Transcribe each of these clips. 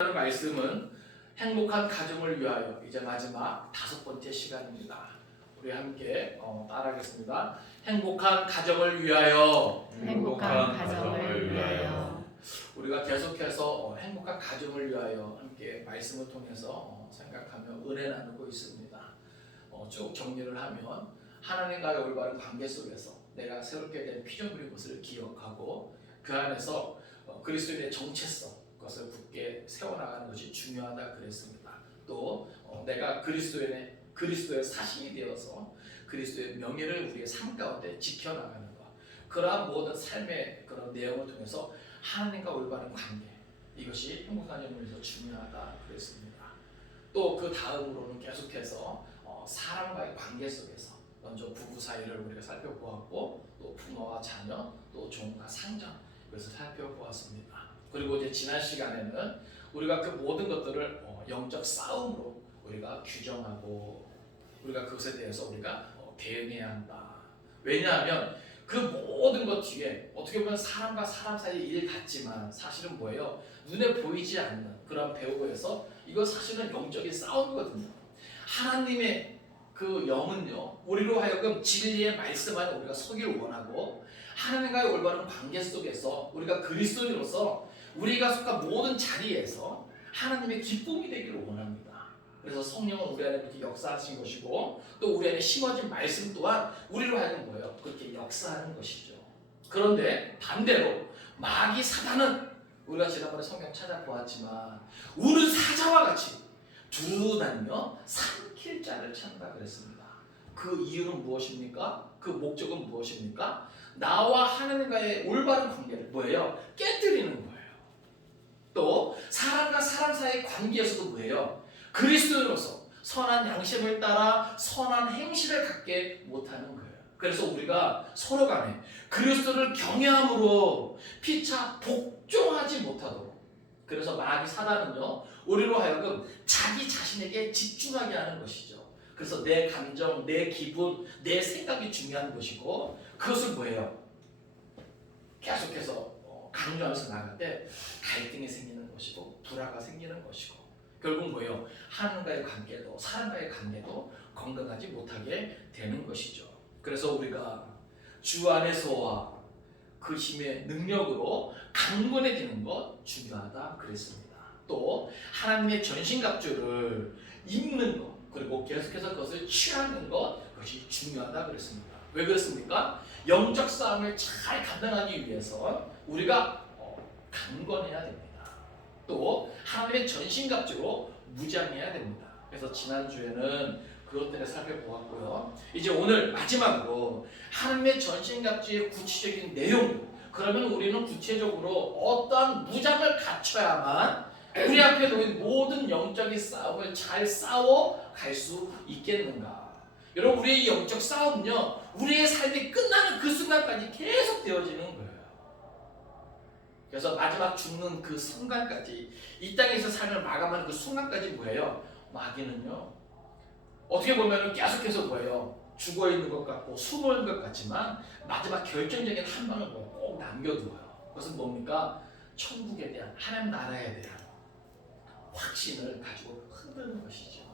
말씀은 행복한 가정을 위하여 이제 마지막 5번째 시간입니다. 우리 함께 따라하겠습니다. 행복한 가정을 위하여. 행복한 가정을 위하여. 우리가 계속해서 행복한 가정을 위하여 함께 말씀을 통해서 생각하며 은혜 나누고 있습니다. 쭉 정리를 하면 하나님과의 올바른 관계 속에서 내가 새롭게 된 피조물인 것을 기억하고 그 안에서 그리스도인의 정체성 것을 굳게 세워나가는 것이 중요하다 그랬습니다. 또 내가 그리스도의 사신이 되어서 그리스도의 명예를 우리의 삶 가운데 지켜나가는 것, 그러한 모든 삶의 그런 내용을 통해서 하나님과 올바른 관계, 이것이 행복한 가정을 위해서 중요하다 그랬습니다. 또 그 다음으로는 계속해서 사람과의 관계 속에서 먼저 부부 사이를 우리가 살펴보았고, 또 부모와 자녀, 또 종과 상전, 이것을 살펴보았습니다. 그리고 이제 지난 시간에는 우리가 그 모든 것들을 영적 싸움으로 우리가 규정하고 우리가 그것에 대해서 우리가 대응해야 한다. 왜냐하면 그 모든 것 뒤에 어떻게 보면 사람과 사람 사이의 일 같지만 사실은 뭐예요? 눈에 보이지 않는 그런 배후에서 이건 사실은 영적인 싸움이거든요. 하나님의 그 영은요, 우리로 하여금 진리의 말씀 안에 우리가 서기를 원하고 하나님과의 올바른 관계 속에서 우리가 그리스도인으로서 우리가 속한 모든 자리에서 하나님의 기쁨이 되기를 원합니다. 그래서 성령은 우리 안에 그렇게 역사하신 것이고, 또 우리 안에 심어진 말씀 또한 우리로 하여금 뭐예요? 그렇게 역사하는 것이죠. 그런데 반대로 마귀 사단은 우리가 지난번에 성경 찾아보았지만 우는 사자와 같이 두루 다니며 삼킬 자를 찾는다 그랬습니다. 그 이유는 무엇입니까? 그 목적은 무엇입니까? 나와 하나님과의 올바른 관계를 뭐예요? 깨뜨리는 거예요. 또 사람과 사람 사이의 관계에서도 뭐예요? 그리스도인으로서 선한 양심을 따라 선한 행실을 갖게 못하는 거예요. 그래서 우리가 서로 간에 그리스도를 경외함으로 피차 복종하지 못하도록, 그래서 마귀 사단은요, 우리로 하여금 자기 자신에게 집중하게 하는 것이죠. 그래서 내 감정, 내 기분, 내 생각이 중요한 것이고, 그것을 뭐예요? 계속해서 강조하면서 나갈 때 갈등이 생기는 것이고 불화가 생기는 것이고, 결국 뭐예요? 하나님과의 관계도 사람과의 관계도 건강하지 못하게 되는 것이죠. 그래서 우리가 주 안에서와 그 힘의 능력으로 강건해지는 것 중요하다 그랬습니다. 또 하나님의 전신갑주를 입는 것, 그리고 계속해서 그것을 취하는 것, 그것이 중요하다 그랬습니다. 왜 그렇습니까? 영적 싸움을 잘 감당하기 위해서 우리가 강건해야 됩니다. 또 하나님의 전신갑주로 무장해야 됩니다. 그래서 지난주에는 그것들을 살펴보았고요. 이제 오늘 마지막으로 하나님의 전신갑주의 구체적인 내용, 그러면 우리는 구체적으로 어떠한 무장을 갖춰야만 우리 앞에 놓인 모든 영적인 싸움을 잘 싸워 갈 수 있겠는가? 여러분, 우리의 영적 싸움은요, 우리의 삶이 끝나는 그 순간까지 계속 되어지는 거예요. 그래서 마지막 죽는 그 순간까지, 이 땅에서 삶을 마감하는 그 순간까지 뭐예요? 마귀는요, 어떻게 보면 계속해서 뭐예요? 죽어 있는 것 같고 숨어 있는 것 같지만 마지막 결정적인 한 방을 꼭 남겨두어요. 그것은 뭡니까? 천국에 대한, 하나님 나라에 대한 확신을 가지고 흔드는 것이죠.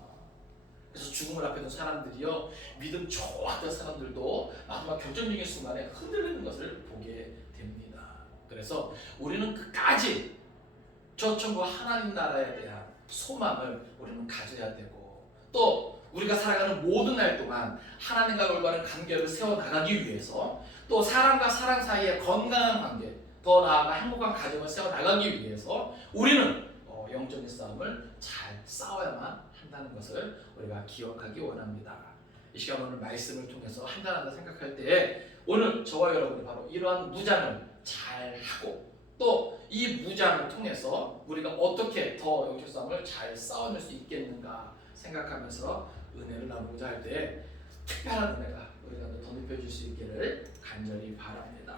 그래서 죽음을 앞에 둔 사람들이요, 믿음 좋았던 사람들도 마지막 결정적인 순간에 흔들리는 것을 보게 됩니다. 그래서 우리는 끝까지 저 천국 하나님 나라에 대한 소망을 우리는 가져야 되고, 또 우리가 살아가는 모든 날 동안 하나님과 올바른 관계를 세워나가기 위해서, 또 사람과 사람 사이의 건강한 관계, 더 나아가 행복한 가정을 세워나가기 위해서 우리는 영적인 싸움을 잘 싸워야만 한다는 것을 우리가 기억하기 원합니다. 이 시간 오늘 말씀을 통해서 한잔한다 생각할 때 오늘 저와 여러분이 바로 이러한 무장을 잘 하고, 또 이 무장을 통해서 우리가 어떻게 더 영적 싸움을 잘 싸워낼 수 있겠는가 생각하면서 은혜를 나누고자 할 때 특별한 은혜가 우리가 덧입혀 줄 수 있기를 간절히 바랍니다.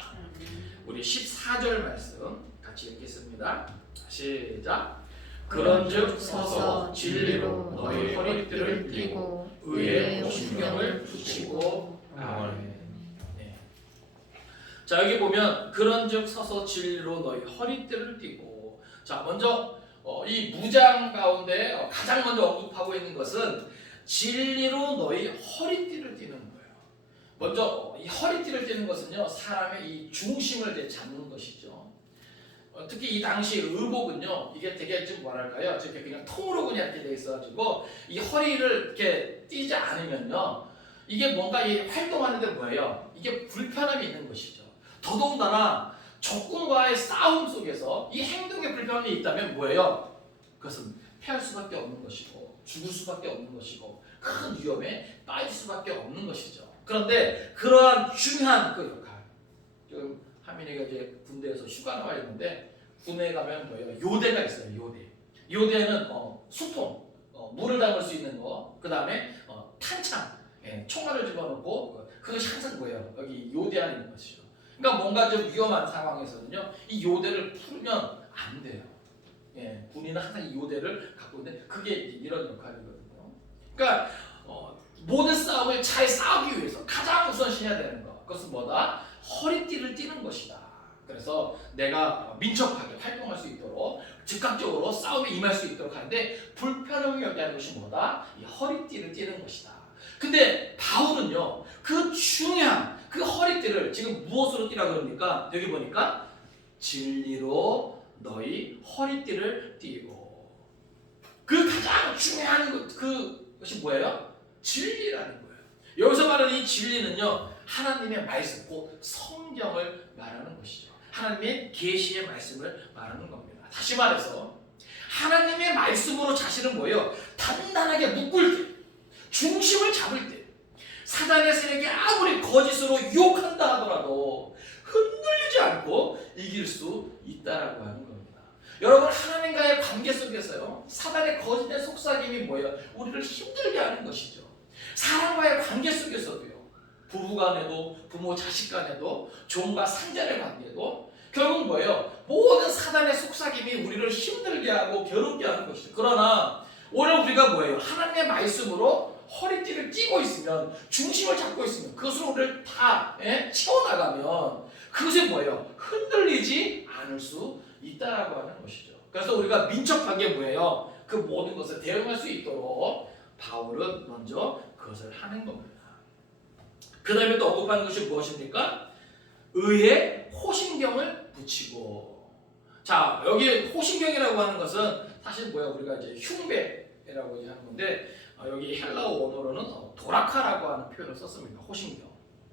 우리 14절 말씀 같이 읽겠습니다. 시작. 그런즉 서서 진리로 너희 허리띠를 띠고 의의 신경을 붙이고. 아멘. 네. 자, 여기 보면 그런즉 서서 진리로 너희 허리띠를 띠고. 자, 먼저 이 무장 가운데 가장 먼저 언급하고 있는 것은 진리로 너희 허리띠를 띠는 거예요. 먼저 이 허리띠를 띠는 것은요, 사람의 이 중심을 잡는 것이죠. 특히 이 당시 의복은요, 이게 되게 좀 뭐랄까요, 저렇게 그냥 통으로 그냥 이렇게 돼 있어가지고 이 허리를 이렇게 띠지 않으면요, 이게 뭔가 이 활동하는데 뭐예요? 이게 불편함이 있는 것이죠. 더더군다나 적군과의 싸움 속에서 이 행동에 불편함이 있다면 뭐예요? 그것은 패할 수밖에 없는 것이고 죽을 수밖에 없는 것이고 큰 위험에 빠질 수밖에 없는 것이죠. 그런데 그러한 중요한 그 역할, 지금 하민이가 이제 군대에서 휴가 나와 있는데 군에 가면 뭐예요? 요대가 있어요. 요대는 수통, 물을 담을 수 있는 거, 그 다음에 탄창, 총알을 집어넣고 그것이 항상 뭐예요? 여기 요대 안에 있는 것이죠. 그러니까 뭔가 좀 위험한 상황에서는요, 이 요대를 풀면 안 돼요. 군인은 항상 이 요대를 갖고 있는데 그게 이런 역할이거든요. 그러니까 모든 싸움을 잘 싸우기 위해서 가장 우선시해야 되는 것, 그것은 뭐다? 허리띠를 띠는 것이다. 그래서 내가 민첩하게 활동할 수 있도록 즉각적으로 싸움에 임할 수 있도록 하는데 불편함을 여기하는 것이 뭐다? 이 허리띠를 띠는 것이다. 근데 바울은요, 그 중요한 그 허리띠를 지금 무엇으로 띠라 그럽니까? 여기 보니까 진리로 너희 허리띠를 띠고, 그 가장 중요한 그것이 뭐예요? 진리라는 거예요. 여기서 말하는 이 진리는요, 하나님의 말씀, 곧 성경을 말하는 것이죠. 하나님의 계시의 말씀을 말하는 겁니다. 다시 말해서 하나님의 말씀으로 자신은 뭐예요? 단단하게 묶을 때, 중심을 잡을 때, 사단의 세력이 아무리 거짓으로 유혹한다 하더라도 흔들리지 않고 이길 수 있다라고 하는 겁니다. 여러분, 하나님과의 관계 속에서요, 사단의 거짓된 속삭임이 뭐예요? 우리를 힘들게 하는 것이죠. 사람과의 관계 속에서도요, 부부 간에도, 부모 자식 간에도, 종과 상자의 관계도 결국 뭐예요? 모든 사단의 속삭임이 우리를 힘들게 하고 괴롭게 하는 것이죠. 그러나 오늘 우리가 뭐예요? 하나님의 말씀으로 허리띠를 띠고 있으면, 중심을 잡고 있으면, 그것으로 우리를 다 채워나가면 그것이 뭐예요? 흔들리지 않을 수 있다라고 하는 것이죠. 그래서 우리가 민첩하게 뭐예요? 그 모든 것을 대응할 수 있도록 바울은 먼저 그것을 하는 겁니다. 그 다음에 또 언급하는 것이 무엇입니까? 의에 호신경을 붙이고. 자, 여기 호신경이라고 하는 것은 사실 뭐야? 우리가 이제 흉배라고 하는 건데, 여기 헬라어 원어로는 도라카라고 하는 표현을 썼습니다. 호신경.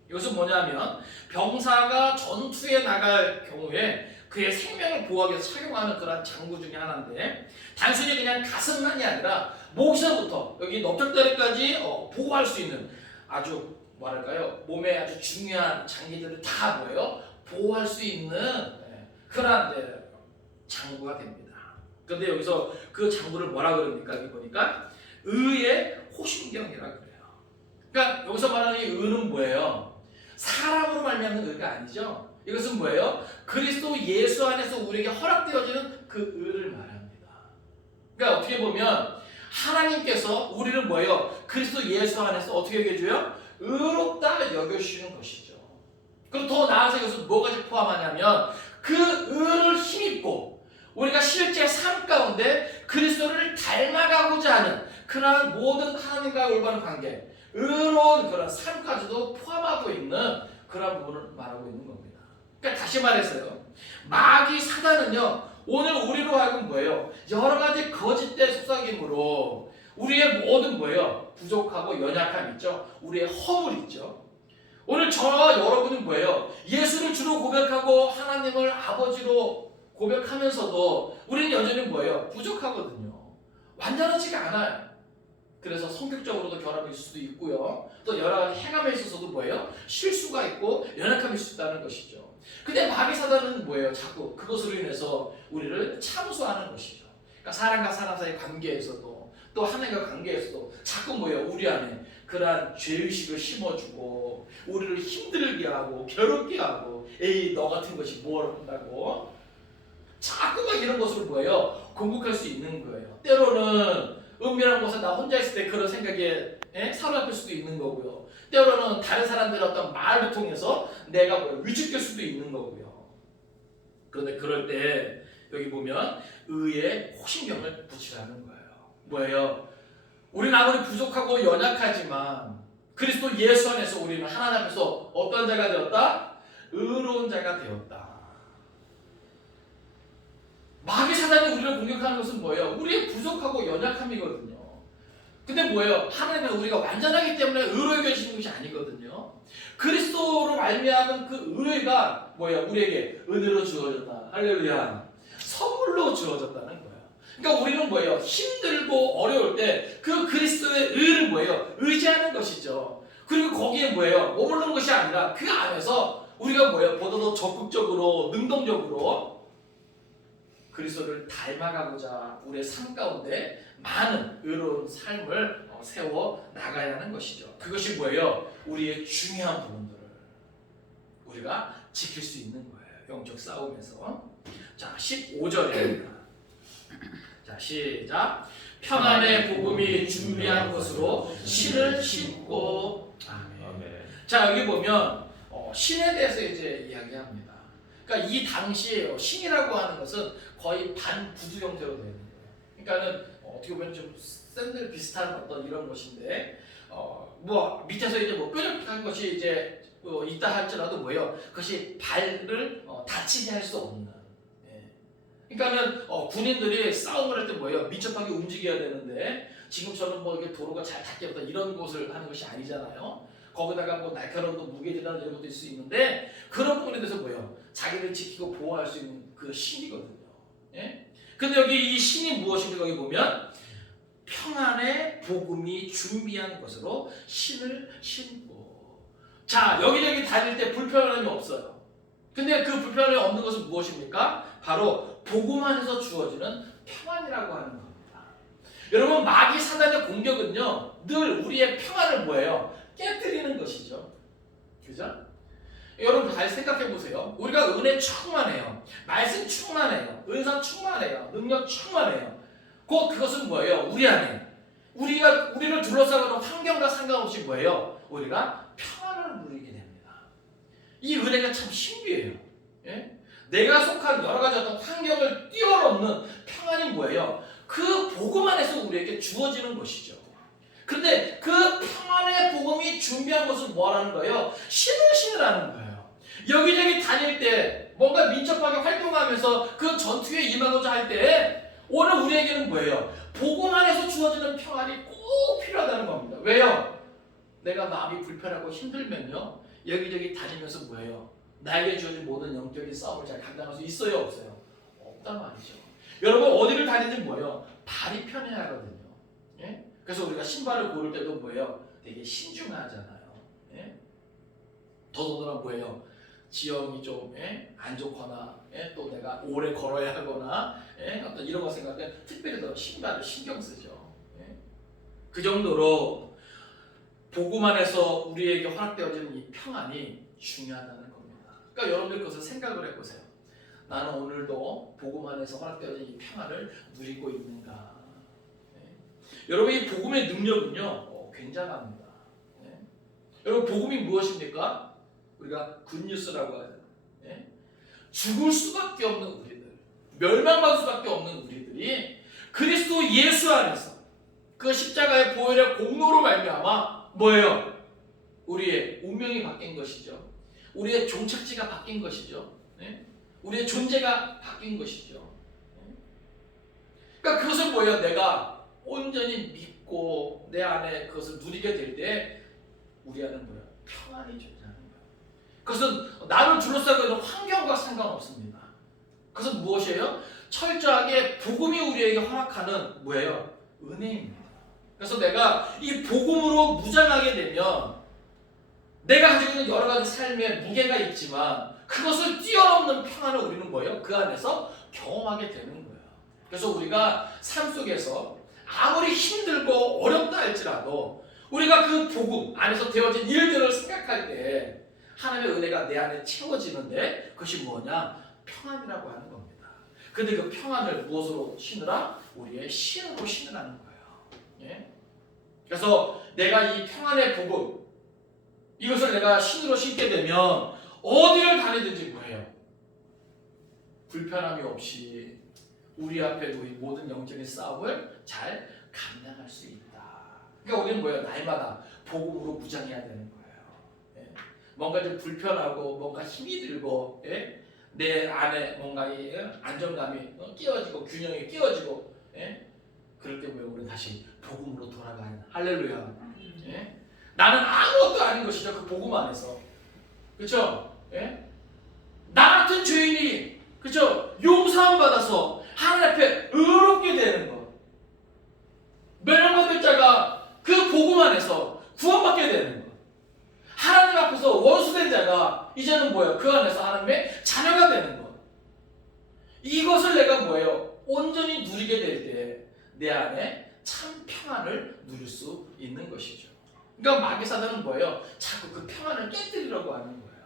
이것은 뭐냐면 병사가 전투에 나갈 경우에 그의 생명을 보호하기 위해서 착용하는 그런 장구 중에 하나인데, 단순히 그냥 가슴만이 아니라 목서부터 여기 넓적다리까지 보호할 수 있는 아주 뭐랄까요? 몸에 아주 중요한 장기들을 다 뭐예요? 보호할 수 있는 그런 장구가 됩니다. 그런데 여기서 그 장구를 뭐라 그럽니까? 여기 보니까 의의 호신경이라 그래요. 그러니까 여기서 말하는 이 의는 뭐예요? 사람으로 말미암는 의가 아니죠. 이것은 뭐예요? 그리스도 예수 안에서 우리에게 허락되어지는 그 의를 말합니다. 그러니까 어떻게 보면 하나님께서 우리를 뭐예요? 그리스도 예수 안에서 어떻게 여겨줘요? 의롭다 여겨주시는 것이죠. 그리고 더 나아가서 여기서 뭐가 포함하냐면 그 의를 힘입고 우리가 실제 삶 가운데 그리스도를 닮아가고자 하는 그러한 모든 하나님과의 올바른 관계, 의로운 그런 삶까지도 포함하고 있는 그런 부분을 말하고 있는 겁니다. 그러니까 다시 말해서요, 마귀 사단은요, 오늘 우리로 하여금 뭐예요? 여러 가지 거짓된 속삭임으로 우리의 모든 뭐예요? 부족하고 연약함 있죠? 우리의 허물 있죠? 오늘 저와 여러분은 뭐예요? 예수를 주로 고백하고 하나님을 아버지로 고백하면서도 우리는 여전히 뭐예요? 부족하거든요. 완전하지가 않아요. 그래서 성격적으로도 결함이 있을 수도 있고요. 또 여러 가지 행함에 있어서도 뭐예요? 실수가 있고 연약함이 있을 수 있다는 것이죠. 근데 마귀 사단은 뭐예요? 자꾸 그것으로 인해서 우리를 참수하는 것이죠. 그러니까 사람과 사람 사이의 관계에서도 또 하나님과 관계에서도 자꾸 뭐예요? 우리 안에 그러한 죄의식을 심어주고 우리를 힘들게 하고 괴롭게 하고, 에이 너 같은 것이 뭘 한다고 자꾸 막 이런 것으로 뭐예요? 공격할 수 있는 거예요. 때로는 은밀한 곳에 나 혼자 있을 때 그런 생각에 사로잡힐 수도 있는 거고요. 때로는 다른 사람들의 어떤 말을 통해서 내가 위축될 수도 있는 거고요. 그런데 그럴 때 여기 보면 의에 호신경을 붙이라는 거예요. 뭐예요? 우리는 아무리 부족하고 연약하지만 그리스도 예수 안에서 우리는 하나님 앞에서 어떤 자가 되었다? 의로운 자가 되었다. 마귀 사단이 우리를 공격하는 것은 뭐예요? 우리의 부족하고 연약함이거든요. 근데 뭐예요? 하나님은 우리가 완전하기 때문에 의로 여기시는 것이 아니거든요. 그리스도로 말미암은 그 의가 뭐예요? 우리에게 은혜로 주어졌다. 할렐루야. 선물로 주어졌다는 거예요. 그러니까 우리는 뭐예요? 힘들고 어려울 때 그 그리스도의 의를 뭐예요? 의지하는 것이죠. 그리고 거기에 뭐예요? 머무르는 것이 아니라 그 안에서 우리가 뭐예요? 보다 더 적극적으로 능동적으로 그리스도를 닮아가고자 우리의 삶 가운데 많은 의로운 삶을 세워 나가야 하는 것이죠. 그것이 뭐예요? 우리의 중요한 부분들을 우리가 지킬 수 있는 거예요. 영적 싸움에서. 자, 15절입니다. 자, 시작. 평안의 복음이 준비한 것으로 신을 신고. 아멘. 자, 여기 보면 신에 대해서 이제 이야기합니다. 그러니까 이 당시에 신이라고 하는 것은 거의 반구두 형태로 되어 있는 거예요. 그러니까는 어떻게 보면 좀 샌들 비슷한 어떤 이런 것인데, 뭐 밑에서 이제 뭐 뾰족한 것이 이제 있다 할지라도 뭐예요? 그것이 발을 다치게 할 수 없는. 그러니까는 군인들이 싸움을 할 때 뭐예요? 민첩하게 움직여야 되는데 지금처럼 뭐 이게 도로가 잘 닦여 없다 이런 곳을 하는 것이 아니잖아요. 거기다가 뭐 날카로운 무게들이나 이런 것도 있을 수 있는데 그런 부분에 대해서 뭐예요? 자기를 지키고 보호할 수 있는 그 신이거든요. 예? 근데 여기 이 신이 무엇인가 여기 보면 평안의 복음이 준비한 것으로 신을 신고. 자, 여기저기 다닐 때 불편함이 없어요. 근데 그 불편함이 없는 것은 무엇입니까? 바로 복음 안에서 주어지는 평안이라고 하는 겁니다. 여러분, 마귀 사단의 공격은요 늘 우리의 평안을 뭐예요? 깨뜨리는 것이죠. 그죠? 여러분 잘 생각해 보세요. 우리가 은혜 충만해요. 말씀 충만해요. 은사 충만해요. 능력 충만해요. 그것은 뭐예요? 우리 안에 우리를 둘러싸고 있는 환경과 상관없이 뭐예요? 우리가 평안을 누리게 됩니다. 이 은혜가 참 신비해요. 예? 내가 속한 여러 가지 어떤 환경을 뛰어넘는 평안이 뭐예요? 그 복음 안에서 우리에게 주어지는 것이죠. 그런데 그 평안의 복음이 준비한 것은 뭐라는 거예요? 신을 신으라는 거예요. 여기저기 다닐 때 뭔가 민첩하게 활동하면서 그 전투에 임하고자 할 때 오늘 우리에게는 뭐예요? 복음 안에서 주어지는 평안이 꼭 필요하다는 겁니다. 왜요? 내가 마음이 불편하고 힘들면요 여기저기 다니면서 뭐예요? 나에게 주어진 모든 영적인 싸움을 잘 감당할 수 있어요? 없어요? 없단 말이죠. 여러분 어디를 다니든 뭐예요? 발이 편해야 하거든요. 예? 그래서 우리가 신발을 고를 때도 뭐예요? 되게 신중하잖아요. 예? 더더구나 뭐예요? 지형이 좀 안 좋거나 또 내가 오래 걸어야 하거나 어떤 이런 거 생각할 때 특별히 더 신발을 신경 쓰죠. 예? 그 정도로 복음 안에서 우리에게 허락되어지는 이 평안이 중요하다는 겁니다. 그러니까 여러분들 그것을 생각을 해보세요. 나는 오늘도 복음 안에서 허락되어진 이 평안을 누리고 있는가? 여러분 이 복음의 능력은요 굉장합니다. 여러분 복음이 무엇입니까? 우리가 굿뉴스라고 하잖아요. 죽을 수밖에 없는 우리들, 멸망받을 수밖에 없는 우리들이 그리스도 예수 안에서 그 십자가의 보혈의 공로로 말미암아 뭐예요? 우리의 운명이 바뀐 것이죠. 우리의 종착지가 바뀐 것이죠. 우리의 존재가 바뀐 것이죠. 그러니까 그것을 뭐예요? 내가 온전히 믿고 내 안에 그것을 누리게 될 때 우리 안에 뭐예요? 평안이 존재하는 거예요. 그것은 나를 둘러싸고 있는 환경과 상관없습니다. 그것은 무엇이에요? 철저하게 복음이 우리에게 허락하는 뭐예요? 은혜입니다. 그래서 내가 이 복음으로 무장하게 되면 내가 가지고 있는 여러 가지 삶에 무게가 있지만 그것을 뛰어넘는 평안을 우리는 뭐예요? 그 안에서 경험하게 되는 거예요. 그래서 우리가 삶 속에서 아무리 힘들고 어렵다 할지라도 우리가 그 복음 안에서 되어진 일들을 생각할 때 하나님의 은혜가 내 안에 채워지는데 그것이 뭐냐? 평안이라고 하는 겁니다. 근데 그 평안을 무엇으로 신으라? 우리의 신으로 신으라는 거예요. 예? 그래서 내가 이 평안의 복음 이것을 내가 신으로 신게 되면 어디를 다니든지 뭐예요? 불편함이 없이 우리 앞에 놓인 모든 영적인 싸움을 잘 감당할 수 있다. 그러니까 우리는 뭐예요? 날마다 복음으로 무장해야 되는 거예요. 예? 뭔가 좀 불편하고 뭔가 힘이 들고 예? 내 안에 뭔가 이 안정감이 끼어지고 균형이 끼어지고 예? 그럴 때 뭐예요? 우리는 다시 복음으로 돌아가는 할렐루야. 예? 나는 아무것도 아닌 것이죠. 그 복음 안에서. 그렇죠? 예? 나 같은 죄인이 그렇죠? 용서함 받아서 하나님 앞에 의롭게 되는 것. 멸망받을 자가 그 복음 안에서 구원받게 되는 것. 하나님 앞에서 원수된 자가 이제는 뭐예요? 그 안에서 하나님의 자녀가 되는 것. 이것을 내가 뭐예요? 온전히 누리게 될 때 내 안에 참 평안을 누릴 수 있는 것이죠. 그러니까 마귀사단은 뭐예요? 자꾸 그 평안을 깨뜨리려고 하는 거예요.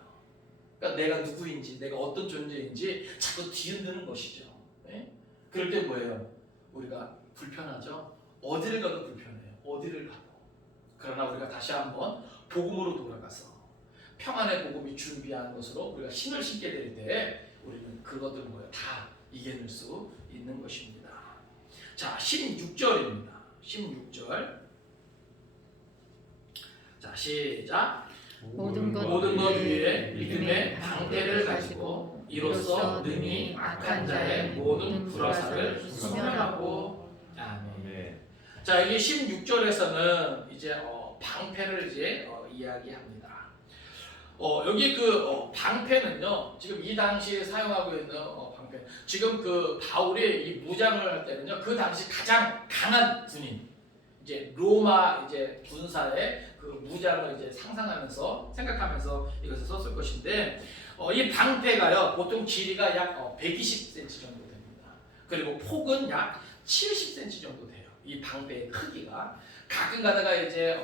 그러니까 내가 누구인지, 내가 어떤 존재인지 자꾸 뒤흔드는 것이죠. 네? 그럴 때 뭐예요? 우리가 불편하죠? 어디를 가도 불편해요. 어디를 가도. 그러나 우리가 다시 한번 복음으로 돌아가서 평안의 복음이 준비한 것으로 우리가 신을 신게 될 때 우리는 그것들 뭐예요? 다 이겨낼 수 있는 것입니다. 자, 16절입니다. 16절. 자, 시작. 모든 것 위에 믿음의 방패를 가지고 이로써 능히 악한 자의 모든 불화살을 소멸하고. 아멘. 자, 여기 16절에서는 이제 방패를 이제 이야기합니다. 여기 그 방패는요, 지금 이 당시에 사용하고 있는 방패. 지금 그 바울이 이 무장을 할 때는요, 그 당시 가장 강한 군인, 이제 로마 이제 군사의 그 무장을 이제 상상하면서 생각하면서 이것을 썼을 것인데, 이 방패가요 보통 길이가 약 120cm 정도 됩니다. 그리고 폭은 약 70cm 정도 돼요. 이 방패의 크기가 가끔 가다가 이제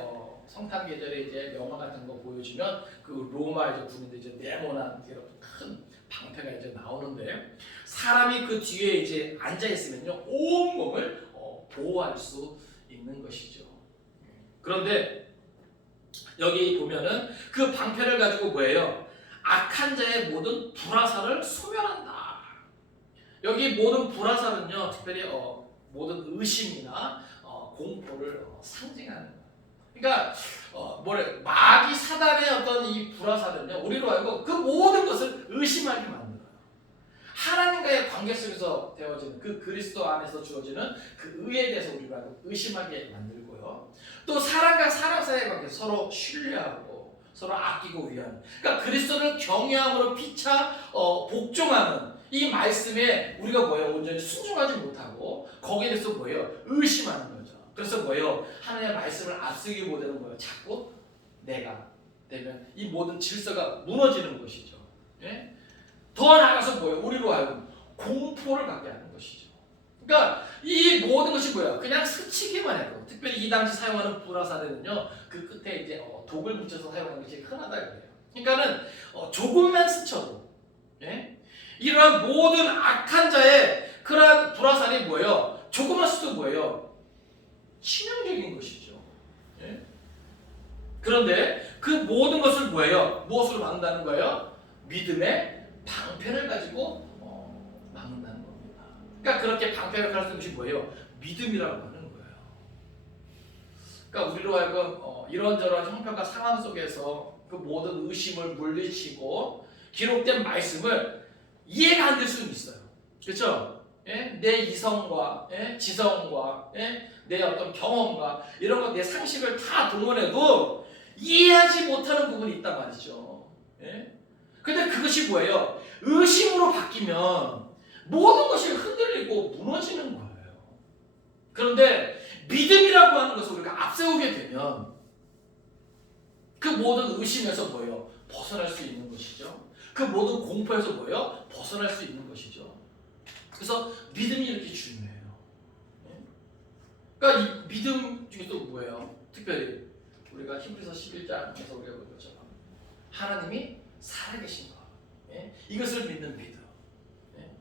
성탄 계절에 이제 영화 같은 거 보여주면 그 로마 이제 군인들 이제 네모난 큰 방패가 이제 나오는데 사람이 그 뒤에 이제 앉아 있으면요 온 몸을 보호할 수 있는 것이죠. 그런데 여기 보면은 그 방패를 가지고 뭐예요? 악한 자의 모든 불화살을 소멸한다. 여기 모든 불화살은요 특별히 모든 의심이나 공포를 상징하는 거예요. 그러니까 마귀 사단의 어떤 이 불화살은요 우리로 하여금 그 모든 것을 의심하게 만들어요. 하나님과의 관계 속에서 되어지는 그 그리스도 안에서 주어지는 그 의에 대해서 우리로 하여금 의심하게 만들고요. 또 사람과 사람 사이의 관계 서로 신뢰하고 서로 아끼고 위하는. 그러니까 그리스도를 경외함으로 피차 복종하는 이 말씀에 우리가 뭐예요? 온전히 순종하지 못하고 거기에 대해서 뭐예요? 의심하는 거죠. 그래서 뭐예요? 하나님의 말씀을 앞서기보다는 뭐예요? 자꾸 내가 되면 이 모든 질서가 무너지는 것이죠. 예? 더 나아가서 뭐예요? 우리로 하여금 공포를 갖게 하는 것이죠. 그러니까 이 모든 것이 뭐예요? 그냥 스치기만 해도 특별히 이 당시 사용하는 불화살에는요 그 끝에 이제 독을 묻혀서 사용하는 것이 흔하다 그래요. 그러니까는 조금만 스쳐도 예? 이러한 모든 악한 자의 그러한 불화살이 뭐예요? 조금만 스쳐도 뭐예요? 치명적인 것이죠. 예? 그런데 그 모든 것을 뭐예요? 무엇으로 막는다는 거예요? 믿음의 방패를 가지고 막는다는 겁니다. 그러니까 그렇게 방패를 가지는 것이 뭐예요? 믿음이라고 하는 거예요. 그러니까 우리로 하여금 이런저런 형편과 상황 속에서 그 모든 의심을 물리치고 기록된 말씀을 이해가 안 될 수는 있어요. 그렇죠? 예? 내 이성과 예? 지성과 예? 내 어떤 경험과 이런 것, 내 상식을 다 동원해도 이해하지 못하는 부분이 있단 말이죠. 예? 근데 그것이 뭐예요? 의심으로 바뀌면 모든 것이 흔들리고 무너지는 거예요. 그런데 믿음이라고 하는 것을 우리가 앞세우게 되면 그 모든 의심에서 뭐예요? 벗어날 수 있는 것이죠. 그 모든 공포에서 뭐예요? 벗어날 수 있는 것이죠. 그래서 믿음이 이렇게 중요해요. 그러니까 이 믿음 중에 또 뭐예요? 특별히 우리가 히브리서 11장에서 우리가 본 것처럼 하나님이 살아계신 것, 예? 이것을 믿는 믿음, 예?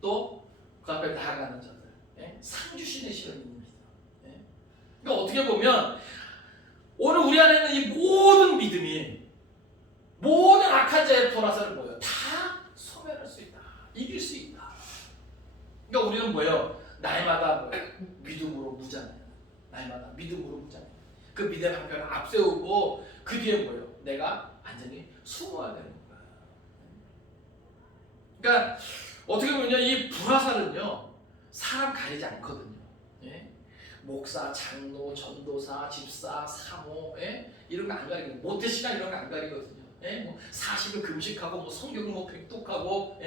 또 그 앞에 나아가는 자들, 예? 상 주시는 신을 믿는 믿음. 예? 그러니까 어떻게 보면 오늘 우리 안에 있는 이 모든 믿음이 모든 악한 자의 불화살을 뭐예요? 다 소멸할 수 있다, 이길 수 있다. 그러니까 우리는 뭐예요? 날마다 믿음으로 무장해요. 날마다 믿음으로 무장해요. 그 믿음의 방편을 앞세우고 그 뒤에 뭐예요? 내가 완전히 숨어야 되는 거야. 그러니까 어떻게 보면 이 불화살은요 사람 가리지 않거든요. 예? 목사, 장로, 전도사, 집사, 사모 이런 거 안 가리고 모태시간 이런 거 안 가리거든요. 뭐 40일 금식하고 뭐 성경 뭐 백독하고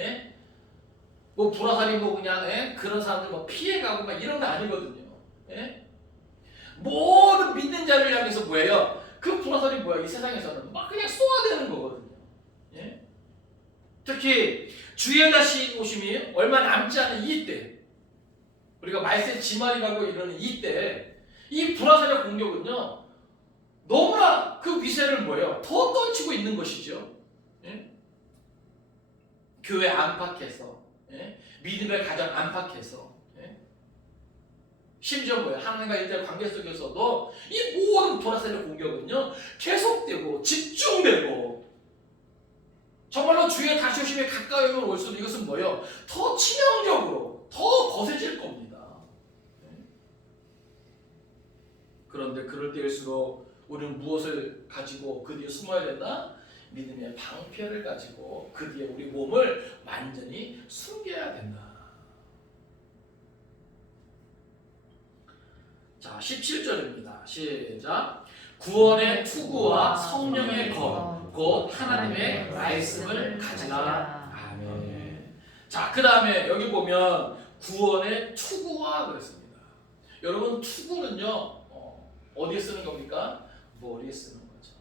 뭐 불화살이 뭐 그냥 그런 사람들 뭐 피해가고 막 이런 거 아니거든요. 모든 믿는 자를 향해서 뭐예요? 그 불화살이 뭐야? 이 세상에서는 막 그냥 쏘아대는 거거든요. 특히 주의 다시 오심이 얼마 남지 않은 이때, 우리가 말세 지말이라고 이러는 이때, 이 불화살의 공격은요 너무나 그 위세를 뭐예요? 더 떨치고 있는 것이죠. 교회 안팎에서, 믿음의 가정 안팎에서, 심지어 뭐예요? 하나님과 일대의 관계 속에서도 이 모든 불화살의 공격은요 계속되고 집중되고, 정말로 주의 다시 오심에 가까이 오면 올수록 이것은 뭐예요? 더 치명적으로 더 거세질 겁니다. 그런데 그럴 때일수록 우리는 무엇을 가지고 그 뒤에 숨어야 된다? 믿음의 방패를 가지고 그 뒤에 우리 몸을 완전히 숨겨야 된다. 자, 17절입니다. 시작. 구원의 투구와 성령의 검 곧 하나님의 말씀을 가지라. 아멘. 자, 그 다음에 여기 보면 구원의 투구와 그랬습니다. 여러분, 투구는요 어디에 쓰는 겁니까? 머리에 쓰는 거죠.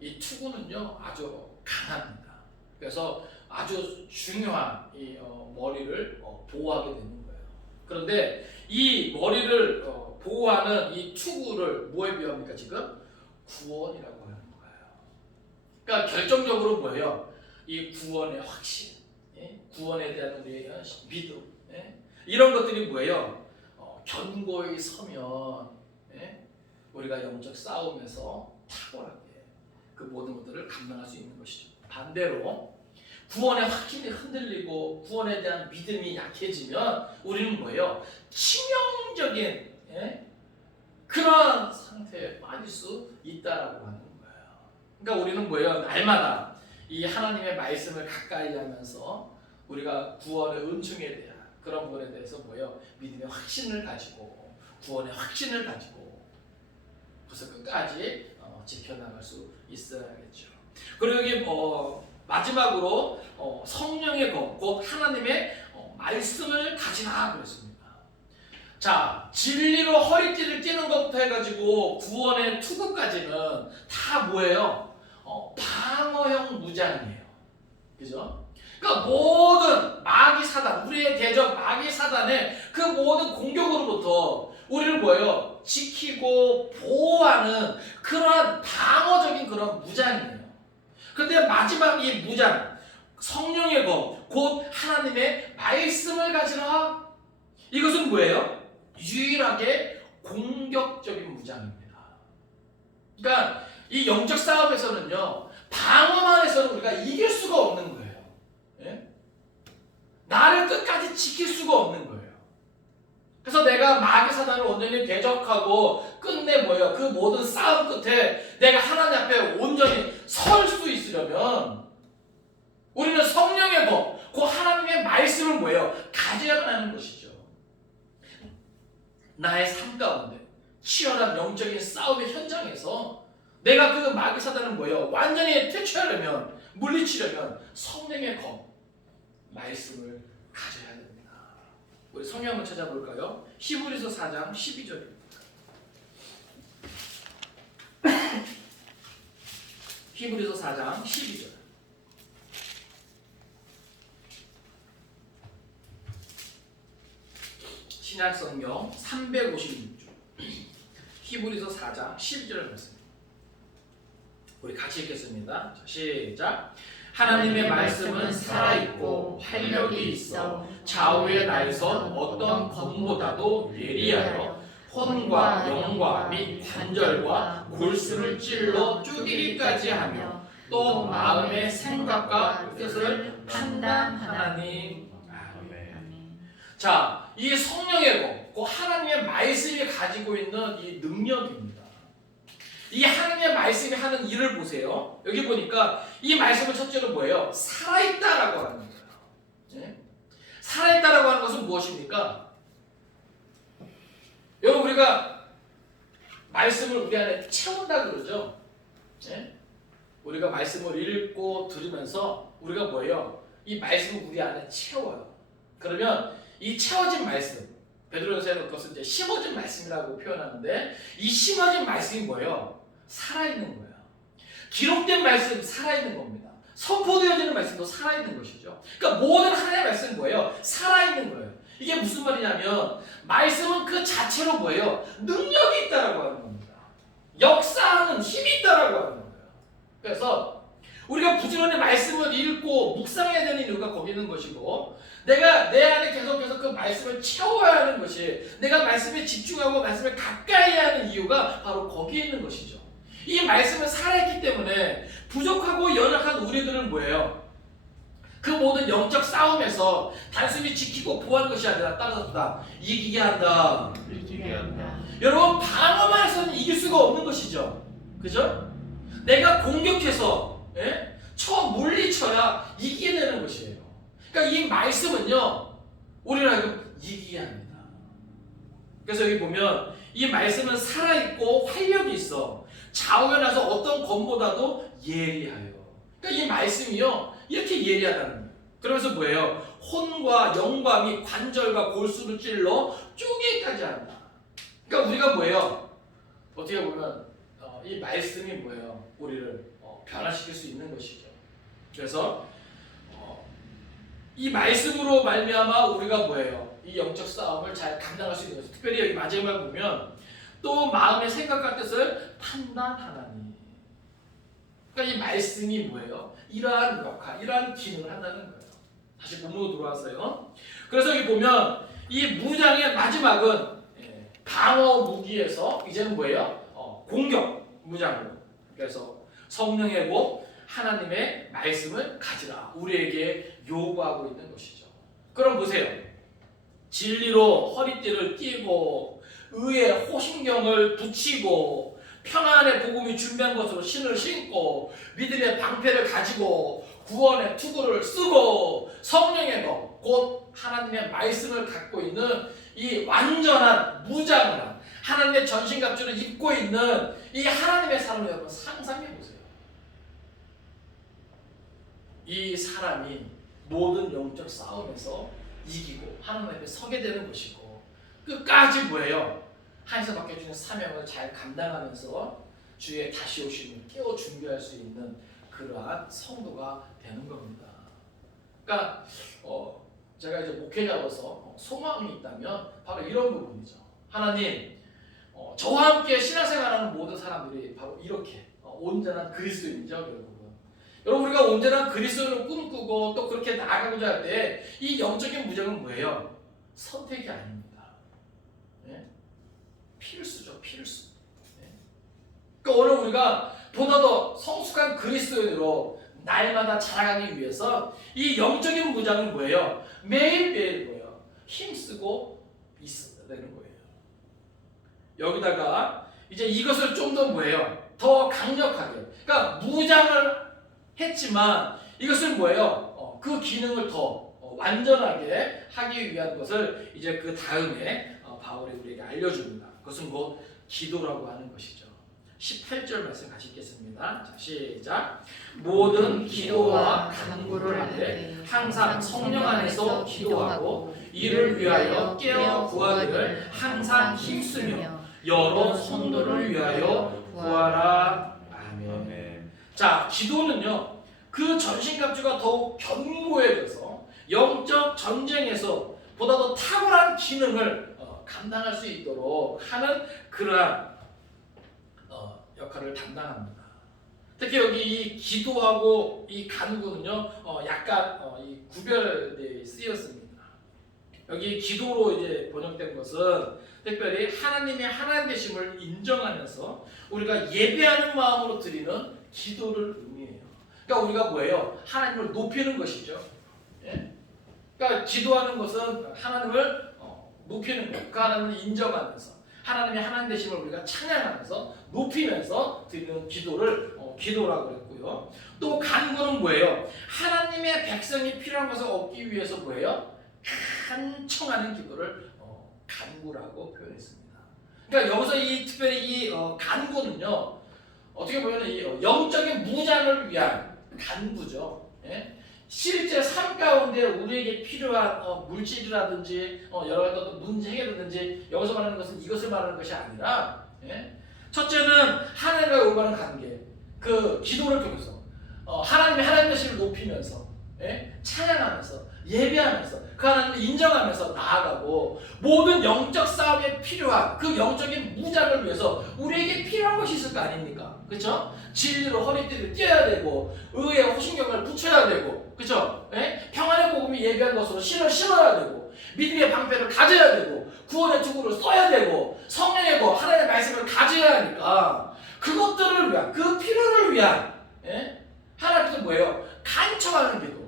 이 투구는요 아주 강합니다. 그래서 아주 중요한 이 머리를 보호하게 되는 거예요. 그런데 이 머리를 보호하는 이 투구를 뭐에 비합니까? 지금 구원이라고 하는 거예요. 그러니까 결정적으로 뭐예요? 이 구원의 확신, 구원에 대한 우리의 믿음, 이런 것들이 뭐예요? 견고히 서면 우리가 영적 싸움에서 탁월하게 그 모든 것들을 감당할 수 있는 것이죠. 반대로 구원의 확신이 흔들리고 구원에 대한 믿음이 약해지면 우리는 뭐예요? 치명적인 그런 상태에 빠질 수 있다라고 하는 거예요. 그러니까 우리는 뭐예요? 날마다 이 하나님의 말씀을 가까이 하면서 우리가 구원의 은총에 대한 그런 부분에 대해서 뭐예요? 믿음의 확신을 가지고 구원의 확신을 가지고 그래서 끝까지 지켜나갈 수 있어야겠죠. 그리고 여기 마지막으로 성령의 검, 곧 하나님의 말씀을 가지라 그랬습니다. 자, 진리로 허리띠를 띠는 것부터 해가지고 구원의 투구까지는 다 뭐예요? 방어형 무장이에요. 그죠? 그러니까 모든 마귀 사단, 우리의 대적 마귀 사단의 그 모든 공격으로부터 우리를 뭐예요? 지키고 보호하는 그러한 방어적인 그런 무장이에요. 근데 마지막 이 무장, 성령의 검, 곧 하나님의 말씀을 가지라. 이것은 뭐예요? 유일하게 공격적인 무장입니다. 그러니까 이 영적 싸움에서는요, 방어만 해서는 우리가 이길 수가 없는 거예요. 나를 끝까지 지킬 수가 없는 거예요. 그래서 내가 마귀 사단을 온전히 대적하고 끝내 뭐예요? 그 모든 싸움 끝에 내가 하나님 앞에 온전히 설 수 있으려면 우리는 성령의 검, 그 하나님의 말씀을 뭐예요? 가져야만 하는 것이죠. 나의 삶 가운데 치열한 영적인 싸움의 현장에서 내가 그 마귀 사단을 뭐예요? 완전히 퇴치하려면, 물리치려면 성령의 검, 말씀을 가져야 됩니다. 우리 성경 한번 찾아볼까요? 히브리서 4장 12절입니다. 히브리서 4장 12절. 신약 성경 356쪽. 히브리서 4장 12절 말씀. 우리 같이 읽겠습니다. 자, 시작. 하나님의 말씀은 살아있고 활력이 있어 좌우의 날선 어떤 검보다도 예리하여 혼과 영과 및 관절과 골수를 찔러 쪼개기까지 하며 또 마음의 생각과 뜻을 판단하나니. 아멘. 자, 이 성령의 것, 그 하나님의 말씀이 가지고 있는 이 능력입니다. 이 하나님의 말씀이 하는 일을 보세요. 여기 보니까 이 말씀은 첫째로 뭐예요? 살아있다라고 하는 거예요. 네? 살아있다라고 하는 것은 무엇입니까? 여러분, 우리가 말씀을 우리 안에 채운다 그러죠. 네? 우리가 말씀을 읽고 들으면서 우리가 뭐예요? 이 말씀을 우리 안에 채워요. 그러면 이 채워진 말씀, 베드로전서에 그것을 이제 심어진 말씀이라고 표현하는데, 이 심어진 말씀이 뭐예요? 살아있는 거예요. 기록된 말씀 살아있는 겁니다. 선포되어지는 말씀도 살아있는 것이죠. 그러니까 모든 하나님의 말씀은 뭐예요? 살아있는 거예요. 이게 무슨 말이냐면 말씀은 그 자체로 뭐예요? 능력이 있다라고 하는 겁니다. 역사하는 힘이 있다라고 하는 거예요. 그래서 우리가 부지런히 말씀을 읽고 묵상해야 되는 이유가 거기 있는 것이고, 내가 내 안에 계속해서 그 말씀을 채워야 하는 것이, 내가 말씀에 집중하고 말씀을 가까이 하는 이유가 바로 거기에 있는 것이죠. 이 말씀은 살아있기 때문에 부족하고 연약한 우리들은 뭐예요? 그 모든 영적 싸움에서 단순히 지키고 보호하는 것이 아니라 따라서 이기게 한다. 이기게 한다. 여러분, 방어만 해서는 이길 수가 없는 것이죠. 그죠? 내가 공격해서 물리쳐야 이기게 되는 것이에요. 그러니까 이 말씀은요, 우리를 하여금 이기게 합니다. 그래서 여기 보면 이 말씀은 살아있고 활력이 있어. 좌우에 나서 어떤 검보다도 예리하여. 그러니까 이 말씀이요, 이렇게 예리하다는 거예요. 그러면서 뭐예요? 혼과 영과 및 관절과 골수를 찔러 쪼개까지 한다. 그러니까 우리가 뭐예요? 어떻게 보면 이 말씀이 뭐예요? 우리를 변화시킬 수 있는 것이죠. 그래서 이 말씀으로 말미암아 우리가 뭐예요? 이 영적 싸움을 잘 감당할 수 있는 것이죠. 특별히 여기 마지막에 보면 또 마음의 생각과 뜻을 판단하나니. 그러니까 이 말씀이 뭐예요? 이러한 역할, 이러한 기능을 한다는 거예요. 다시 본문으로 돌아왔어요. 그래서 여기 보면 이 무장의 마지막은 방어 무기에서 이제는 뭐예요? 공격 무장으로. 그래서 성령의 복, 하나님의 말씀을 가지라, 우리에게 요구하고 있는 것이죠. 그럼 보세요. 진리로 허리띠를 띠고 의의 호심경을 붙이고 평안의 복음이 준비한 것으로 신을 신고 믿음의 방패를 가지고 구원의 투구를 쓰고 성령의 것, 곧 하나님의 말씀을 갖고 있는 이 완전한 무장을 한 하나님의 전신갑주를 입고 있는 이 하나님의 사람을 여러분 상상해 보세요. 이 사람이 모든 영적 싸움에서 이기고 하나님 앞에 서게 되는 것이고, 끝까지 뭐예요? 하나님께서 맡겨주는 사명을 잘 감당하면서 주의 다시 오심을 깨워 준비할 수 있는 그러한 성도가 되는 겁니다. 그러니까 제가 이제 목회자로서 소망이 있다면 바로 이런 부분이죠. 하나님, 저와 함께 신앙생활하는 모든 사람들이 바로 이렇게 온전한 그리스도인이죠, 결국은. 여러분, 우리가 온전한 그리스도를 꿈꾸고 또 그렇게 나아가고자 할 때 이 영적인 무장은 뭐예요? 선택이 아닙니다. 네? 필수죠, 필수. 네? 그러니까 오늘 우리가 보다 더 성숙한 그리스도인으로 날마다 자라가기 위해서 이 영적인 무장은 뭐예요? 매일매일 뭐예요? 힘쓰고 있어야 되는 거예요. 여기다가 이제 이것을 좀 더 뭐예요? 더 강력하게. 그러니까 무장을 했지만 이것을 뭐예요? 그 기능을 더 완전하게 하기 위한 것을 이제 그 다음에 바울이 우리에게 알려줍니다. 그것은 곧 기도라고 하는 것이죠. 18절 말씀 같이 읽겠습니다. 자, 시작. 모든 기도와 간구를 하되 항상 성령 안에서 기도하고 이를 위하여 깨어 구하기를 항상 힘쓰며 여러 성도를 위하여 구하라. 아멘. 자, 기도는요, 그 전신갑주가 더욱 견고해져서 영적 전쟁에서 보다 더 탁월한 기능을 감당할 수 있도록 하는 그러한 역할을 담당합니다. 특히 여기 이 기도하고 이 간구는요, 약간 이 구별되어 쓰였습니다. 여기 기도로 이제 번역된 것은 특별히 하나님의 하나님 되심을 인정하면서 우리가 예배하는 마음으로 드리는 기도를 의미해요. 그러니까 우리가 뭐예요? 하나님을 높이는 것이죠. 예? 그러니까 그러니까 기도하는 것은 하나님을 높이는 것, 그 하나님을 인정하면서 하나님의 하나님 되심을 우리가 찬양하면서 높이면서 드리는 기도를 기도라고 그랬고요. 또 간구는 뭐예요? 하나님의 백성이 필요한 것을 얻기 위해서 뭐예요? 간청하는 기도를 간구라고 표현했습니다. 그러니까 여기서 이 특별히 이 간구는요, 어떻게 보면 이 영적인 무장을 위한 간구죠. 예? 실제 삶 가운데 우리에게 필요한 물질이라든지 여러 가지 어떤 문제 해결이라든지 여기서 말하는 것은 이것을 말하는 것이 아니라, 예? 첫째는 하나님과 요구하는 관계, 그 기도를 통해서 하나님의 하나님 되심을 높이면서, 예? 찬양하면서 예배하면서 그 하나님을 인정하면서 나아가고, 모든 영적 싸움에 필요한 그 영적인 무장을 위해서 우리에게 필요한 것이 있을 거 아닙니까? 그렇죠? 진리로 허리띠를 띄어야 되고, 의에 호신경을 붙여야 되고, 그렇죠? 예? 평안의 복음이 예비한 것으로 신을 신어야 되고, 믿음의 방패를 가져야 되고, 구원의 투구를 써야 되고, 성령의 거 하나님의 말씀을 가져야 하니까, 그것들을 위한, 그 필요를 위한, 예? 하나님께서 뭐예요? 간청하는 기도.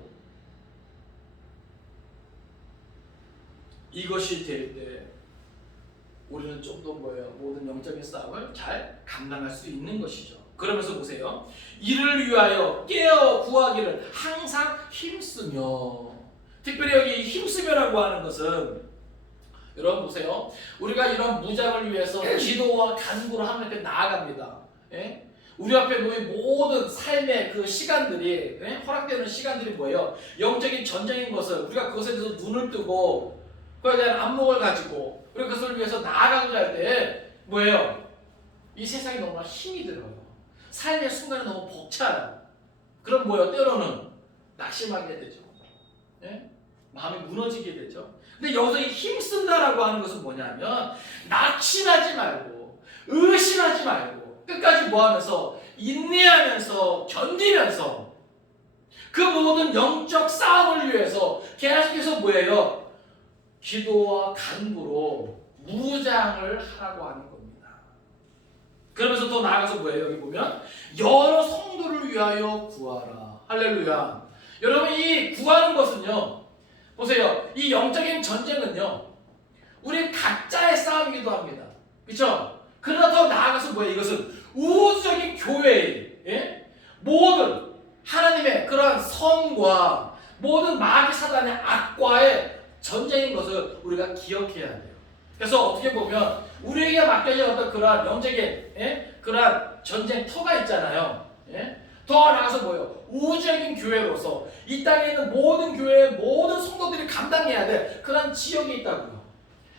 이것이 될 때 우리는 좀 더 뭐예요? 모든 영적인 싸움을 잘 감당할 수 있는 것이죠. 그러면서 보세요. 이를 위하여 깨어 구하기를 항상 힘쓰며. 특별히 여기 힘쓰며라고 하는 것은, 여러분 보세요. 우리가 이런 무장을 위해서 기도와 간구를 하면 이렇게 나아갑니다. 예? 우리 앞에 놓인 모든 삶의 그 시간들이, 예? 허락되는 시간들이 뭐예요? 영적인 전쟁인 것을 우리가 그것에 대해서 눈을 뜨고 그에 대한 안목을 가지고 우리가 그것을 위해서 나아가고자 할 때 뭐예요? 이 세상이 너무나 힘이 들어요. 삶의 순간이 너무 벅차요. 그럼 뭐예요? 때로는 낙심하게 되죠. 예? 마음이 무너지게 되죠. 근데 여기서 이 힘쓴다라고 하는 것은 뭐냐면, 낙심하지 말고 의심하지 말고 끝까지 뭐하면서 인내하면서 견디면서 그 모든 영적 싸움을 위해서 계속해서 뭐예요? 기도와 간구로 무장을 하라고 하는 겁니다. 그러면서 또 나아가서 뭐예요? 여기 보면 여러 성도를 위하여 구하라. 할렐루야. 여러분, 이 구하는 것은요, 보세요. 이 영적인 전쟁은요, 우리 각자의 싸움이기도 합니다. 그렇죠? 그러나 더 나아가서 뭐예요? 이것은 우주적인 교회의, 예? 모든 하나님의 그러한 선과 모든 마귀 사단의 악과의 전쟁인 것을 우리가 기억해야 돼요. 그래서 어떻게 보면 우리에게 맡겨진 어떤 그러한 영적인, 예? 그러한 전쟁터가 있잖아요. 예? 더 나아가서 뭐예요? 우주적인 교회로서 이 땅에 있는 모든 교회의 모든 성도들이 감당해야 될 그런 지역이 있다고요.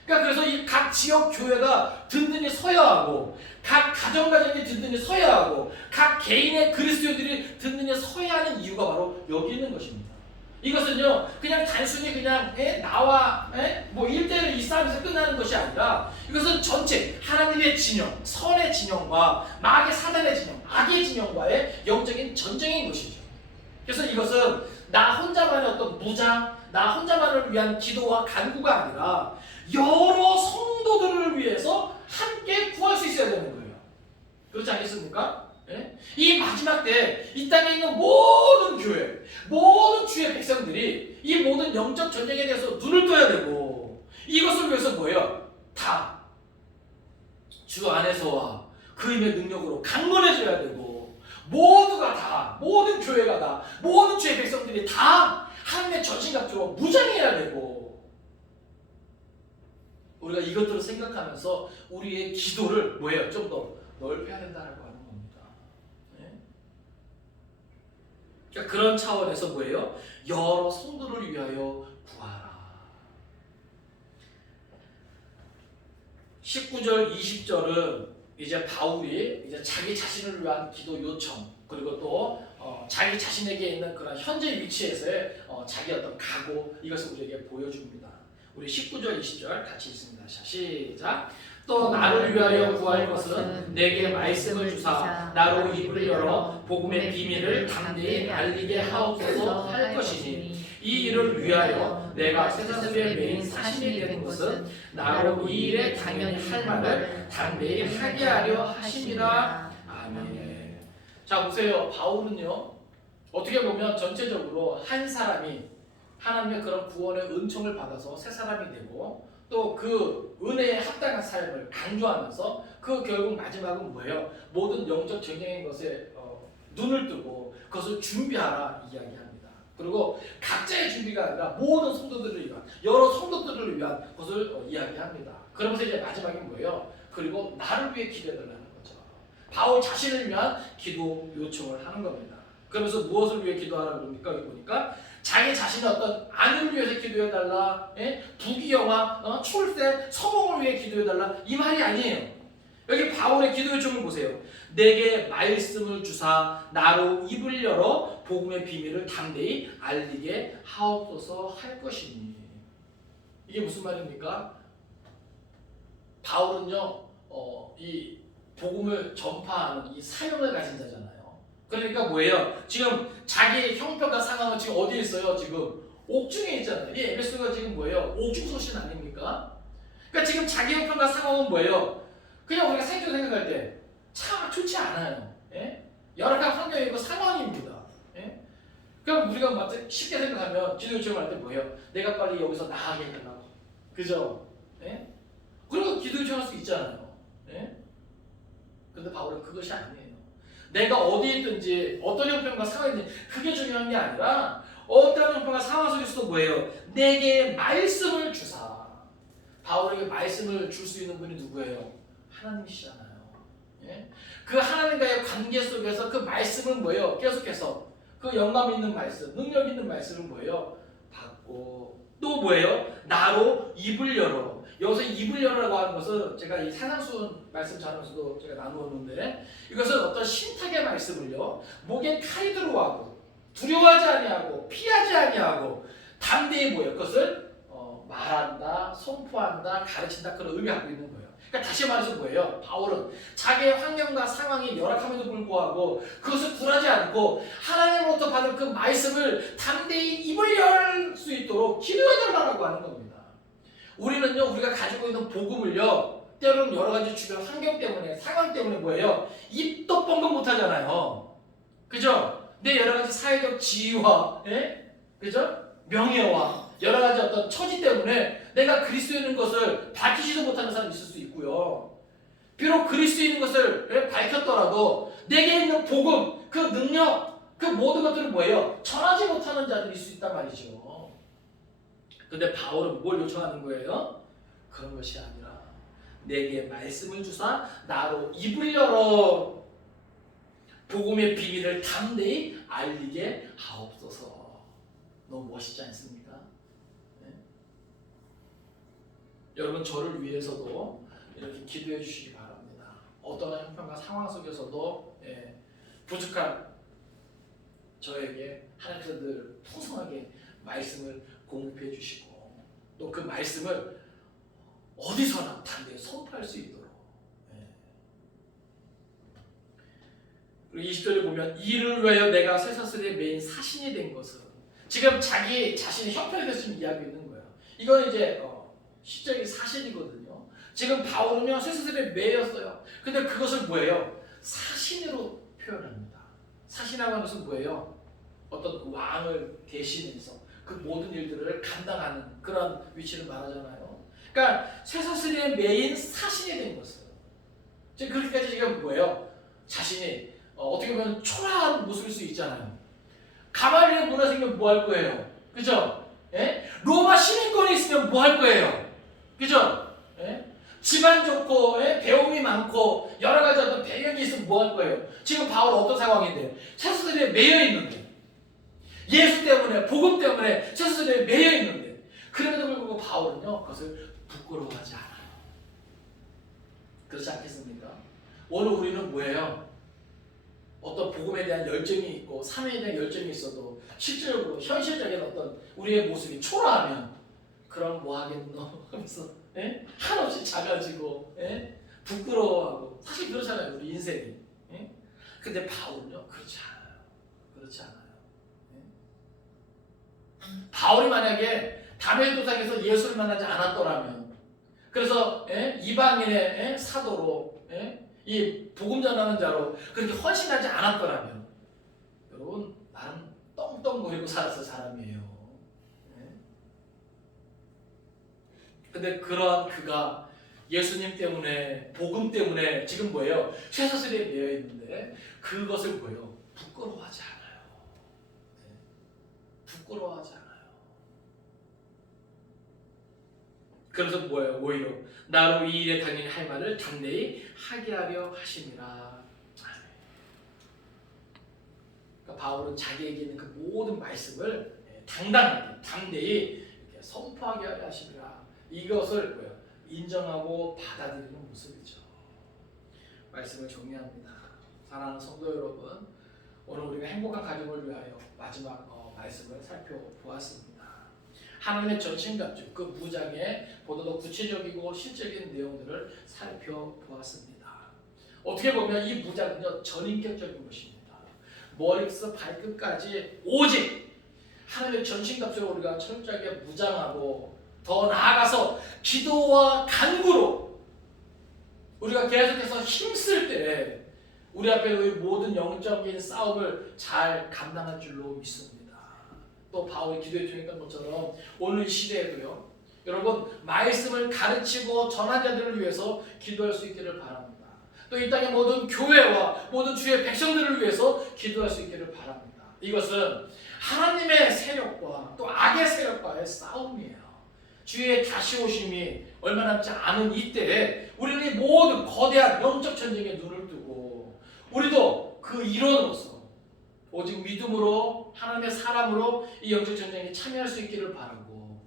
그러니까 그래서 이 각 지역 교회가 든든히 서야 하고, 각 가정가정이 든든히 서야 하고, 각 개인의 그리스도인들이 든든히 서야 하는 이유가 바로 여기 있는 것입니다. 이것은요, 그냥 단순히 그냥 나와 뭐 1대1 이 싸움에서 끝나는 것이 아니라, 이것은 전체 하나님의 진영, 선의 진영과 마귀 사단의 진영, 악의 진영과의 영적인 전쟁인 것이죠. 그래서 이것은 나 혼자만의 어떤 무장, 나 혼자만을 위한 기도와 간구가 아니라 여러 성도들을 위해서 함께 구할 수 있어야 되는 거예요. 그렇지 않겠습니까? 예? 이 마지막 때 이 땅에 있는 모든 교회, 모든 주의 백성들이 이 모든 영적 전쟁에 대해서 눈을 떠야 되고, 이것을 위해서 뭐예요? 다 주 안에서와 그 힘의 능력으로 강건해져야 되고, 모두가 다, 모든 교회가 다, 모든 주의 백성들이 다 하나님의 전신갑주로 무장해야 되고, 우리가 이것들을 생각하면서 우리의 기도를 뭐예요? 좀 더 넓혀야 된다는 거. 그러니까 그런 차원에서 뭐예요? 여러 성도를 위하여 구하라. 19절, 20절은 이제 바울이 이제 자기 자신을 위한 기도 요청, 그리고 또 자기 자신에게 있는 그런 현재 위치에서의 자기 어떤 각오, 이것을 우리에게 보여줍니다. 우리 19절, 20절 같이 읽습니다. 자, 시작. 또 나를 위하여 구할 것은 내게 말씀을 주사 나로 입을 열어 복음의 비밀을 담대히 알리게 하옵소서 할 것이니, 이 일을 위하여 내가 쇠사슬에 매인 사심이 된 것은 나로 이 일에 당연히 할 말을 담대히 하게 하려 하심이라. 아멘. 자, 보세요. 바울은요, 어떻게 보면 전체적으로 한 사람이 하나님의 그런 구원의 은총을 받아서 새 사람이 되고 또 그 은혜에 합당한 삶을 강조하면서 그 결국 마지막은 뭐예요? 모든 영적 전쟁인 것에 눈을 뜨고 그것을 준비하라 이야기합니다. 그리고 각자의 준비가 아니라 모든 성도들을 위한 여러 성도들을 위한 것을 이야기합니다. 그러면서 이제 마지막이 뭐예요? 그리고 나를 위해 기도해달라는 거죠. 바울 자신을 위한 기도 요청을 하는 겁니다. 그러면서 무엇을 위해 기도하라고 그럽니까? 여기 보니까 자기 자신의 어떤 안위를 위해서 기도해달라, 부귀영화, 출세, 성공을 위해 기도해달라 이 말이 아니에요. 여기 바울의 기도 요청을 보세요. 내게 말씀을 주사 나로 입을 열어 복음의 비밀을 담대히 알리게 하옵소서 할 것이니. 이게 무슨 말입니까? 바울은요, 이 복음을 전파하는 이 사명을 가진 자잖아요. 그러니까 뭐예요? 지금 자기의 형편과 상황은 지금 어디에 있어요? 지금 옥중에 있잖아요. 이 에베소가 지금 뭐예요? 옥중소신 아닙니까? 그러니까 지금 자기 형편과 상황은 뭐예요? 그냥 우리가 생존 생각할 때 참 좋지 않아요. 열악한 환경이고 상황입니다. 그럼 우리가 마치 쉽게 생각하면 기도 요청을 할 때 뭐예요? 내가 빨리 여기서 나가게 해달라고. 그죠? 그리고 기도 요청할 수 있잖아요. 근데 바울은 그것이 아니에요. 내가 어디에 있든지 어떤 형편과 상황이든지 그게 중요한 게 아니라 어떤 형편과 상황 속에서도 뭐예요? 내게 말씀을 주사. 바울에게 말씀을 줄 수 있는 분이 누구예요? 하나님이시잖아요. 그 하나님과의 관계 속에서 그 말씀은 뭐예요? 계속해서 그 영감 있는 말씀, 능력 있는 말씀은 뭐예요? 받고 또 뭐예요? 나로 입을 열어. 여기서 입을 열어라고 하는 것은 제가 이 산상수훈 말씀 전하면서도 제가 나누었는데 이것은 어떤 신탁의 말씀을요 목에 칼이 들어가고 두려워하지 아니하고 피하지 아니하고 담대히 뭐예요? 그것을 말한다, 선포한다, 가르친다 그런 의미를 갖고 있는 거예요. 그러니까 다시 말해서 뭐예요? 바울은 자기의 환경과 상황이 열악함에도 불구하고 그것을 굴하지 않고 하나님으로부터 받은 그 말씀을 담대히 입을 열 수 있도록 기도해달라고 하는 겁니다. 우리는요, 우리가 가지고 있는 복음을요, 때로는 여러 가지 주변 환경 때문에, 상황 때문에 뭐예요? 입도 뻥긋 못 하잖아요. 그죠? 내 여러 가지 사회적 지위와, 그죠? 명예와 여러 가지 어떤 처지 때문에 내가 그리스도인 것을 밝히지도 못하는 사람이 있을 수 있고요. 비록 그리스도인 것을 밝혔더라도 내게 있는 복음, 그 능력, 그 모든 것들은 뭐예요? 전하지 못하는 자들이 있을 수 있단 말이죠. 근데 바울은 뭘 요청하는 거예요? 그런 것이 아니라 내게 말씀을 주사 나로 입을 열어 복음의 비밀을 담대히 알리게 하옵소서. 너무 멋있지 않습니까? 여러분 저를 위해서도 이렇게 기도해 주시기 바랍니다. 어떤 형편과 상황 속에서도 부족한 저에게 하나님께서 늘 풍성하게 말씀을 공급해 주시고 또 그 말씀을 어디서나 담대히 선포할 수 있도록. 그리고 20절에 보면 이를 위하여 내가 쇠사슬에 매인 사신이 된 것은 지금 자기 자신의 형편에 대해서 지금 이야기하고 있는 거예요. 이건 이제 시적인 사실이거든요. 지금 바울은요 쇠사슬에 매였어요. 근데 그것을 뭐예요? 사신으로 표현합니다. 사신이라고 하는 것은 뭐예요? 어떤 왕을 대신해서 그 모든 일들을 감당하는 그런 위치를 말하잖아요. 그러니까 쇠사슬에 매인 사신이 된 것은 지금 그렇게까지 지금 뭐예요? 자신이 어떻게 보면 초라한 모습일 수 있잖아요. 가말리엘 문화 생기면 뭐 할 거예요? 그죠? 로마 시민권이 있으면 뭐 할 거예요? 그죠? 집안 좋고 배움이 많고 여러 가지 어떤 배경이 있으면 뭐 할 거예요? 지금 바울 어떤 상황인데? 쇠사슬에 매여 있는데 예수 때문에 복음 때문에 쇠사슬에 매여 있는데 그럼에도 불구하고 바울은요 그것을 부끄러워하지 않아요. 그렇지 않겠습니까? 오늘 우리는 뭐예요? 어떤 복음에 대한 열정이 있고 삶에 대한 열정이 있어도 실질적으로 현실적인 어떤 우리의 모습이 초라하면 그럼 뭐 하겠노 하면서 한없이 작아지고 부끄러워하고 사실 그렇잖아요 우리 인생이. 근데 바울은요 그렇지 않아요. 그렇지 않아요. 바울이 만약에 다메섹도상에서 예수를 만나지 않았더라면 그래서 이방인의 사도로 이 복음 전하는 자로 그렇게 헌신하지 않았더라면 여러분 나는 떵떵거리고 살았을 사람이에요. 근데 그러한 그가 예수님 때문에, 복음 때문에 지금 뭐예요? 쇠사슬에 매여 있는데 그것을 뭐예요? 부끄러워하지 않아요. 네. 부끄러워하지 않아요. 그래서 뭐예요? 오히려 나로 이 일에 당연히 할 말을 담대히 하게 하려 하심이라. 그러니까 바울은 자기에게 있는 그 모든 말씀을 당당하게, 담대히 이렇게 선포하게 하려 하심이라. 이것을 뭐예요? 인정하고 받아들이는 모습이죠. 말씀을 정리합니다. 사랑하는 성도 여러분, 오늘 우리가 행복한 가정을 위하여 마지막 말씀을 살펴보았습니다. 하나님의 전신갑주, 그 무장의 보다 더 구체적이고 실적인 내용들을 살펴보았습니다. 어떻게 보면 이 무장은요, 전인격적인 것입니다. 머리부터 발끝까지 오직 하나님의 전신갑주로 우리가 철저하게 무장하고, 더 나아가서 기도와 간구로 우리가 계속해서 힘쓸 때 우리 앞에 모든 영적인 싸움을 잘 감당할 줄로 믿습니다. 또 바울이 기도에 통했던 것처럼 오늘 시대에도요, 여러분 말씀을 가르치고 전한 자들을 위해서 기도할 수 있기를 바랍니다. 또 이 땅의 모든 교회와 모든 주의 백성들을 위해서 기도할 수 있기를 바랍니다. 이것은 하나님의 세력과 또 악의 세력과의 싸움이에요. 주의 다시 오심이 얼마 남지 않은 이때에 우리는 모든 거대한 영적 전쟁에 눈을 뜨고, 우리도 그 일원으로서 오직 믿음으로 하나님의 사람으로 이 영적 전쟁에 참여할 수 있기를 바라고,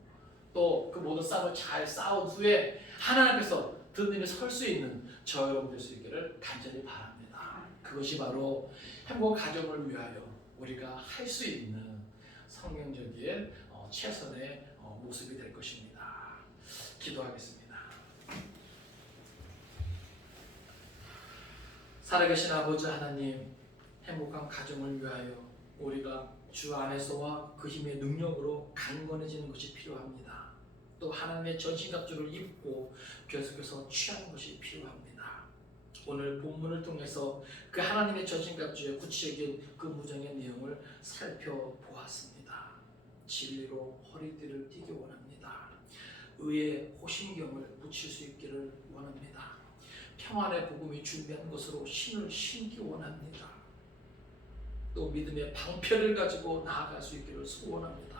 또 그 모든 싸움을 잘 싸운 후에 하나님 앞에서 든든히 설 수 있는 저 여러분 될 수 있기를 간절히 바랍니다. 그것이 바로 행복 가정을 위하여 우리가 할 수 있는 성경적인 최선의 모습이 될 것입니다. 기도하겠습니다. 살아계신 아버지 하나님, 행복한 가정을 위하여 우리가 주 안에서와 그 힘의 능력으로 강건해지는 것이 필요합니다. 또 하나님의 전신갑주를 입고 계속해서 취하는 것이 필요합니다. 오늘 본문을 통해서 그 하나님의 전신갑주의 구체적인 그 무장의 내용을 살펴보았습니다. 진리로 허리띠를 띠기 원합니다. 의의 호심경을 붙일 수 있기를 원합니다. 평안의 복음이 준비한 것으로 신을 신기 원합니다. 또 믿음의 방패를 가지고 나아갈 수 있기를 소원합니다.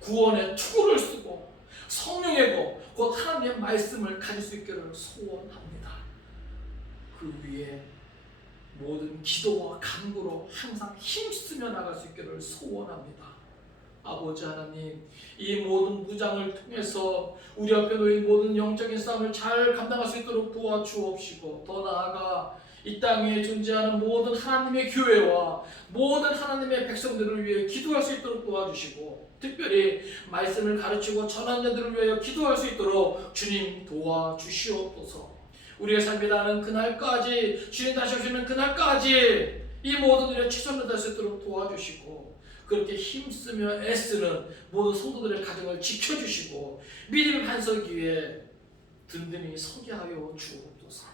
구원의 투구를 쓰고 성령의 것, 곧 하나님의 말씀을 가질 수 있기를 소원합니다. 그 위에 모든 기도와 간구로 항상 힘쓰며 나갈 수 있기를 소원합니다. 아버지 하나님, 이 모든 무장을 통해서 우리 앞에 놓인 모든 영적인 싸움을 잘 감당할 수 있도록 도와주옵시고, 더 나아가 이 땅에 존재하는 모든 하나님의 교회와 모든 하나님의 백성들을 위해 기도할 수 있도록 도와주시고, 특별히 말씀을 가르치고 전한 자들을 위하여 기도할 수 있도록 주님 도와주시옵소서. 우리의 삶이 다하는 그날까지, 주님 다시 오시는 그날까지 이 모든 일에 최선을 다할 수 있도록 도와주시고, 그렇게 힘쓰며 애쓰는 모든 성도들의 가정을 지켜주시고 믿음의 반석 위에 든든히 서게 하여 주옵소서.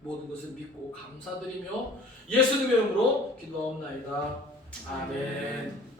모든 것을 믿고 감사드리며 예수님의 이름으로 기도하옵나이다. 아멘.